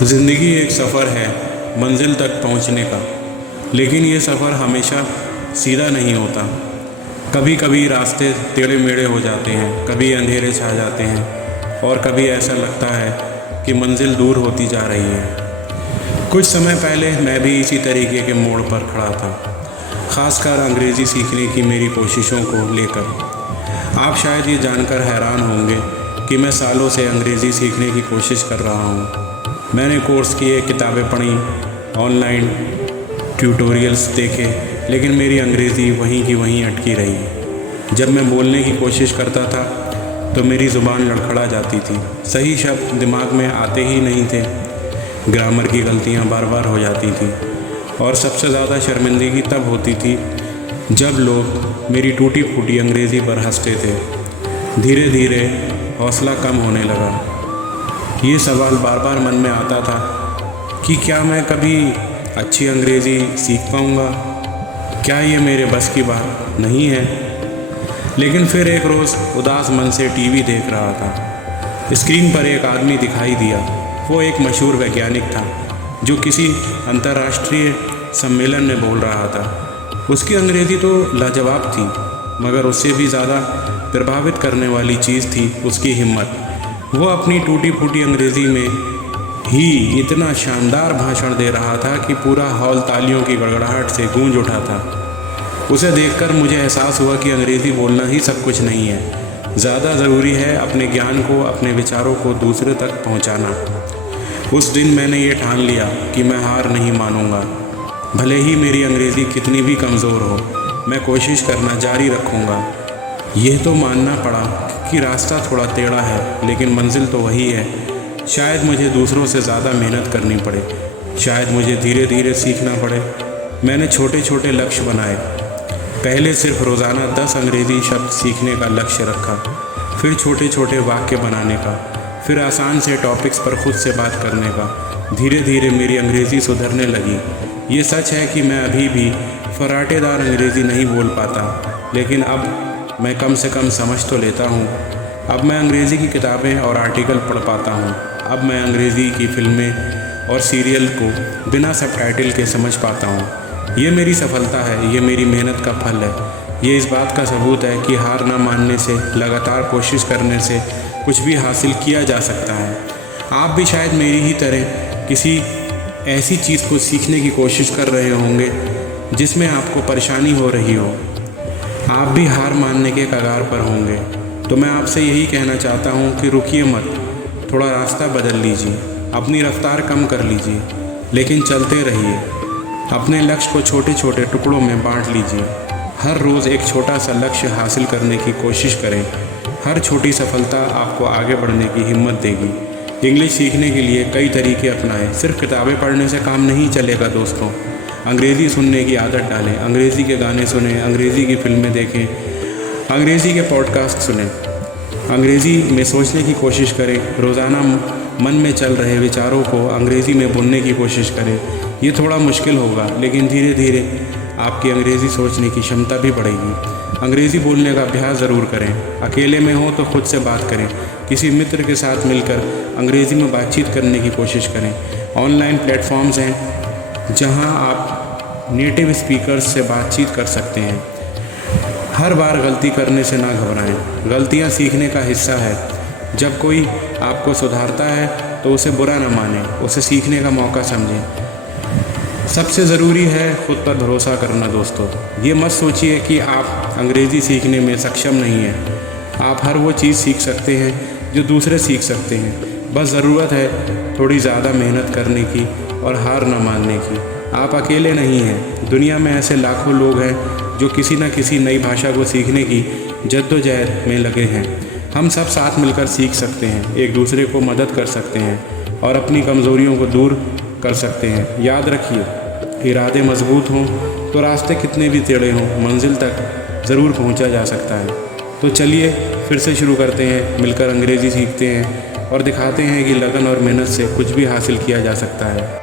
ज़िंदगी एक सफ़र है मंजिल तक पहुंचने का, लेकिन ये सफ़र हमेशा सीधा नहीं होता। कभी कभी रास्ते टेढ़े मेढ़े हो जाते हैं, कभी अंधेरे छा जाते हैं और कभी ऐसा लगता है कि मंजिल दूर होती जा रही है। कुछ समय पहले मैं भी इसी तरीके के मोड़ पर खड़ा था, ख़ासकर अंग्रेज़ी सीखने की मेरी कोशिशों को लेकर। आप शायद ये जानकर हैरान होंगे कि मैं सालों से अंग्रेज़ी सीखने की कोशिश कर रहा हूँ। मैंने कोर्स किए, किताबें पढ़ी, ऑनलाइन ट्यूटोरियल्स देखे, लेकिन मेरी अंग्रेज़ी वहीं की वहीं अटकी रही। जब मैं बोलने की कोशिश करता था तो मेरी ज़ुबान लड़खड़ा जाती थी, सही शब्द दिमाग में आते ही नहीं थे, ग्रामर की गलतियाँ बार बार हो जाती थी और सबसे ज़्यादा शर्मिंदगी तब होती थी जब लोग मेरी टूटी फूटी अंग्रेज़ी पर हंसते थे। धीरे धीरे हौसला कम होने लगा। ये सवाल बार बार मन में आता था कि क्या मैं कभी अच्छी अंग्रेज़ी सीख पाऊँगा? क्या ये मेरे बस की बात नहीं है? लेकिन फिर एक रोज़ उदास मन से टीवी देख रहा था। स्क्रीन पर एक आदमी दिखाई दिया। वो एक मशहूर वैज्ञानिक था जो किसी अंतर्राष्ट्रीय सम्मेलन में बोल रहा था। उसकी अंग्रेज़ी तो लाजवाब थी, मगर उससे भी ज़्यादा प्रभावित करने वाली चीज़ थी उसकी हिम्मत। वो अपनी टूटी फूटी अंग्रेज़ी में ही इतना शानदार भाषण दे रहा था कि पूरा हॉल तालियों की गड़गड़ाहट से गूंज उठा था। उसे देखकर मुझे एहसास हुआ कि अंग्रेज़ी बोलना ही सब कुछ नहीं है। ज़्यादा ज़रूरी है अपने ज्ञान को, अपने विचारों को दूसरे तक पहुंचाना। उस दिन मैंने ये ठान लिया कि मैं हार नहीं मानूंगा। भले ही मेरी अंग्रेज़ी कितनी भी कमज़ोर हो, मैं कोशिश करना जारी रखूँगा। यह तो मानना पड़ा कि रास्ता थोड़ा टेढ़ा है, लेकिन मंजिल तो वही है। शायद मुझे दूसरों से ज़्यादा मेहनत करनी पड़े, शायद मुझे धीरे धीरे सीखना पड़े। मैंने छोटे छोटे लक्ष्य बनाए। पहले सिर्फ रोज़ाना 10 अंग्रेज़ी शब्द सीखने का लक्ष्य रखा, फिर छोटे छोटे वाक्य बनाने का, फिर आसान से टॉपिक्स पर खुद से बात करने का। धीरे धीरे मेरी अंग्रेज़ी सुधरने लगी। ये सच है कि मैं अभी भी फराटेदार अंग्रेज़ी नहीं बोल पाता, लेकिन अब मैं कम से कम समझ तो लेता हूँ। अब मैं अंग्रेज़ी की किताबें और आर्टिकल पढ़ पाता हूँ। अब मैं अंग्रेज़ी की फ़िल्में और सीरियल को बिना सबटाइटल के समझ पाता हूँ। ये मेरी सफलता है, ये मेरी मेहनत का फल है। ये इस बात का सबूत है कि हार न मानने से, लगातार कोशिश करने से कुछ भी हासिल किया जा सकता है। आप भी शायद मेरी ही तरह किसी ऐसी चीज़ को सीखने की कोशिश कर रहे होंगे जिसमें आपको परेशानी हो रही हो। आप भी हार मानने के कगार पर होंगे। तो मैं आपसे यही कहना चाहता हूँ कि रुकिए मत, थोड़ा रास्ता बदल लीजिए, अपनी रफ्तार कम कर लीजिए, लेकिन चलते रहिए। अपने लक्ष्य को छोटे छोटे टुकड़ों में बांट लीजिए। हर रोज़ एक छोटा सा लक्ष्य हासिल करने की कोशिश करें। हर छोटी सफलता आपको आगे बढ़ने की हिम्मत देगी। इंग्लिश सीखने के लिए कई तरीके अपनाएं। सिर्फ किताबें पढ़ने से काम नहीं चलेगा दोस्तों। अंग्रेज़ी सुनने की आदत डालें, अंग्रेज़ी के गाने सुनें, अंग्रेज़ी की फ़िल्में देखें, अंग्रेज़ी के पॉडकास्ट सुनें, अंग्रेज़ी में सोचने की कोशिश करें। रोज़ाना मन में चल रहे विचारों को अंग्रेज़ी में बोलने की कोशिश करें। ये थोड़ा मुश्किल होगा, लेकिन धीरे धीरे आपकी अंग्रेज़ी सोचने की क्षमता भी बढ़ेगी। अंग्रेज़ी बोलने का अभ्यास ज़रूर करें। अकेले में हो तो खुद से बात करें, किसी मित्र के साथ मिलकर अंग्रेज़ी में बातचीत करने की कोशिश करें। ऑनलाइन प्लेटफॉर्म्स हैं जहां आप नेटिव स्पीकर्स से बातचीत कर सकते हैं। हर बार गलती करने से ना घबराएं। गलतियां सीखने का हिस्सा है। जब कोई आपको सुधारता है तो उसे बुरा न मानें, उसे सीखने का मौका समझें। सबसे ज़रूरी है खुद पर भरोसा करना दोस्तों। ये मत सोचिए कि आप अंग्रेज़ी सीखने में सक्षम नहीं हैं। आप हर वो चीज़ सीख सकते हैं जो दूसरे सीख सकते हैं। बस ज़रूरत है थोड़ी ज़्यादा मेहनत करने की और हार न मानने की। आप अकेले नहीं हैं। दुनिया में ऐसे लाखों लोग हैं जो किसी न किसी नई भाषा को सीखने की जद्दोजहद में लगे हैं। हम सब साथ मिलकर सीख सकते हैं, एक दूसरे को मदद कर सकते हैं और अपनी कमज़ोरियों को दूर कर सकते हैं। याद रखिए, इरादे मजबूत हों तो रास्ते कितने भी टेढ़े हों, मंजिल तक ज़रूर पहुंचा जा सकता है। तो चलिए फिर से शुरू करते हैं, मिलकर अंग्रेज़ी सीखते हैं और दिखाते हैं कि लगन और मेहनत से कुछ भी हासिल किया जा सकता है।